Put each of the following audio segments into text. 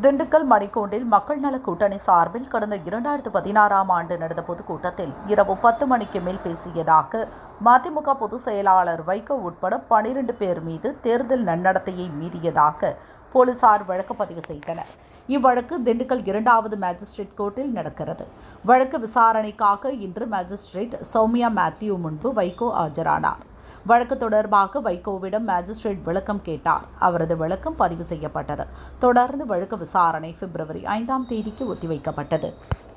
திண்டுக்கல் மணிக்கூண்டில் மக்கள் நல கூட்டணி சார்பில் கடந்த 2016ஆம் ஆண்டு நடந்த பொதுக்கூட்டத்தில் இரவு 10 மணிக்கு மேல் பேசியதாக மதிமுக பொதுச் செயலாளர் வைகோ உட்பட 12 பேர் மீது தேர்தல் நன்னடத்தையை மீறியதாக போலீசார் வழக்கு பதிவு செய்தனர். இவ்வழக்கு திண்டுக்கல் 2வது மேஜிஸ்ட்ரேட் கோர்ட்டில் நடக்கிறது. வழக்கு விசாரணைக்காக இன்று மேஜிஸ்ட்ரேட் சௌமியா மேத்யூ முன்பு வைகோ ஆஜரானார். வழக்கு தொடர்பாக வைகோவிடம் மேஜிஸ்ட்ரேட் விளக்கம் கேட்டார். அவரது விளக்கம் பதிவு செய்யப்பட்டது. தொடர்ந்து வழக்கு விசாரணை பிப்ரவரி 5ஆம் தேதிக்கு ஒத்திவைக்கப்பட்டது.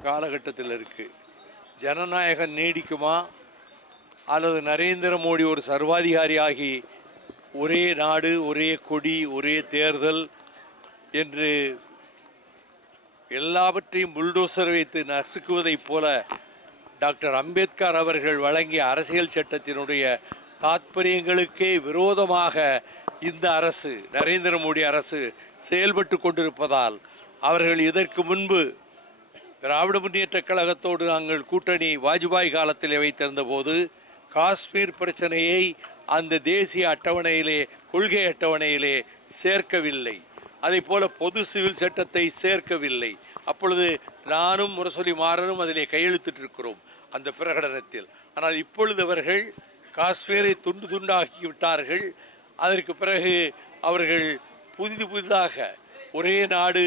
காலகட்டத்தில் இருக்கு, ஜனநாயகம் நீடிக்குமா அல்லது நரேந்திர மோடி ஒரு சர்வாதிகாரியாகி ஒரே நாடு, ஒரே கொடி, ஒரே தேர்தல் என்று எல்லாவற்றையும் புல்டோசர் வைத்து நசுக்குவதைப் போல டாக்டர் அம்பேத்கர் அவர்கள் வழங்கிய அரசியல் சட்டத்தினுடைய தாத்பரியங்களுக்கே விரோதமாக இந்த அரசு, நரேந்திர மோடி அரசு செயல்பட்டு கொண்டிருப்பதால் அவர்கள் இதற்கு முன்பு திராவிட முன்னேற்ற கழகத்தோடு நாங்கள் கூட்டணி வாஜ்பாய் காலத்தில் வைத்திருந்த போது காஷ்மீர் பிரச்சனையை அந்த தேசிய அட்டவணையிலே, கொள்கை அட்டவணையிலே சேர்க்கவில்லை. அதை போல பொது சிவில் சட்டத்தை சேர்க்கவில்லை. அப்பொழுது நானும் முரசொலி மாறனும் அதிலே கையெழுத்திட்டிருக்கிறோம் அந்த பிரகடனத்தில். ஆனால் இப்பொழுது அவர்கள் காஷ்மீரை துண்டு துண்டாக்கி விட்டார்கள். அதற்கு பிறகு அவர்கள் புதிதாக ஒரே நாடு,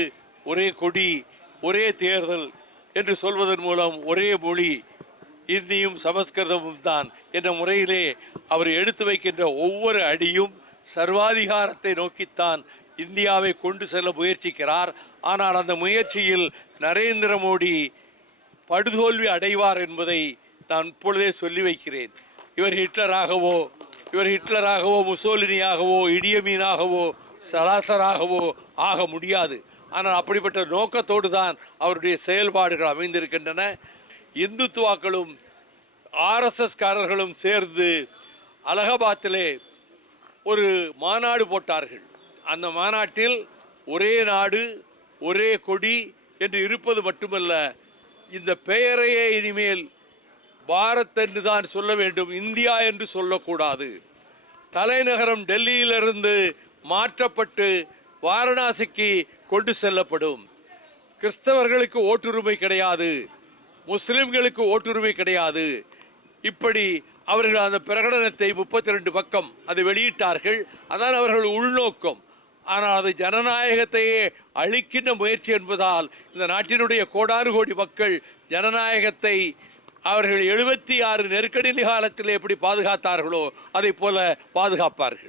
ஒரே கொடி, ஒரே தேர்தல் என்று சொல்வதன் மூலம் ஒரே மொழி, இந்தியும் சமஸ்கிருதமும் தான் என்ற முறையிலே அவர் எடுத்து வைக்கின்ற ஒவ்வொரு அடியும் சர்வாதிகாரத்தை நோக்கித்தான் இந்தியாவை கொண்டு செல்ல முயற்சிக்கிறார். ஆனால் அந்த முயற்சியில் நரேந்திர மோடி படுதோல்வி அடைவார் என்பதை நான் இப்பொழுதே சொல்லி வைக்கிறேன். இவர் ஹிட்லராகவோ முசோலினியாகவோ இடியமீனாகவோ சலாசராகவோ ஆக முடியாது. ஆனால் அப்படிப்பட்ட நோக்கத்தோடு தான் அவருடைய செயல்பாடுகள் அமைந்திருக்கின்றன. இந்துத்துவாக்களும் ஆர்எஸ்எஸ்காரர்களும் சேர்ந்து அலகாபாத்திலே ஒரு மாநாடு போட்டார்கள். அந்த மாநாட்டில் ஒரே நாடு, ஒரே கொடி என்று இருப்பது மட்டுமல்ல, இந்த பெயரையே இனிமேல் பாரத் என்று தான் சொல்ல வேண்டும், இந்தியா என்று சொல்லக்கூடாது. தலைநகரம் டெல்லியிலிருந்து மாற்றப்பட்டு வாரணாசிக்கு கொண்டு செல்லப்படும். கிறிஸ்தவர்களுக்கு ஓட்டுரிமை கிடையாது, முஸ்லிம்களுக்கு ஓட்டுரிமை கிடையாது. இப்படி அவர்கள் அந்த பிரகடனத்தை 32 பக்கம் அதை வெளியிட்டார்கள். அதான் அவர்கள் உள்நோக்கம். ஆனால் அது ஜனநாயகத்தையே அழிக்கின்ற முயற்சி என்பதால் இந்த நாட்டினுடைய கோடானு கோடி மக்கள் ஜனநாயகத்தை அவர்கள் 76 நெருக்கடி காலத்தில் எப்படி பாதுகாத்தார்களோ அதை போல பாதுகாப்பார்கள்.